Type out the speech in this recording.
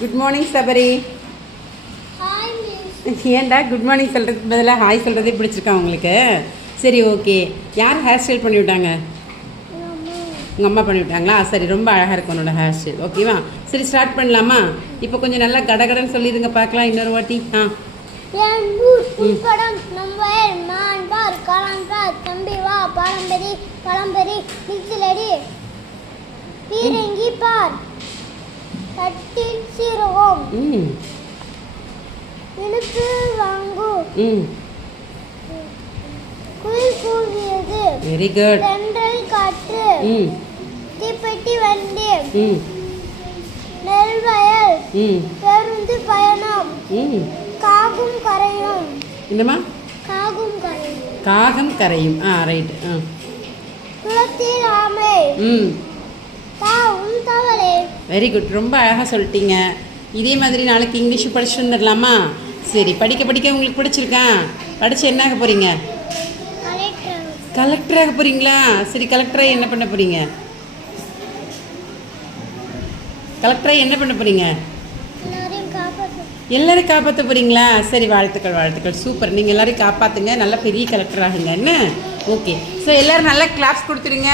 Good morning Sabari. ஏன்டா good morning சொல்கிறதுக்கு பதிலாக ஹாய் சொல்கிறதே பிடிச்சிருக்கா உங்களுக்கு? சரி, ஓகே. யார் ஹேர் ஸ்டைல் பண்ணி விட்டாங்க? உங்கள் அம்மா பண்ணி விட்டாங்களா? சரி, ரொம்ப அழகாக இருக்கும் உன்னோட ஹேர் ஸ்டைல். ஓகேவா? சரி, ஸ்டார்ட் பண்ணலாமா? இப்போ கொஞ்சம் நல்லா கடகடன்னு சொல்லிடுங்க பார்க்கலாம் இன்னொரு வாட்டி. Very good. காற்று, தீப்பெட்டி வண்டி, நெல் வயல், பேருந்து பயணம், காகம் கரையும். என்னம்மா? காகம் கரையும். காகம் கரையும். ரைட். குளத்தில் ஆமை, தவளை. Very good. ரொம்ப அழகாக சொல்லிட்டீங்க. இதே மாதிரி நாளைக்கு இங்கிலீஷ் படிச்சுட்டு வந்துடலாமா? சரி, படிக்க படிக்க உங்களுக்கு பிடிச்சிருக்கா? படித்து என்ன ஆக போகிறீங்க? கலெக்டராக போகிறீங்களா? சரி, கலெக்டராக என்ன பண்ண போகிறீங்க? கலெக்டராக என்ன பண்ண போகிறீங்க? எல்லாரையும் காப்பாற்ற போகிறீங்களா? சரி, வாழ்த்துக்கள் வாழ்த்துக்கள். சூப்பர். நீங்கள் எல்லாரையும் காப்பாற்றுங்க, நல்லா பெரிய கலெக்டர் ஆகுங்க. என்ன? ஓகே. ஸோ எல்லோரும் நல்லா கிளாப்ஸ் கொடுத்துருங்க.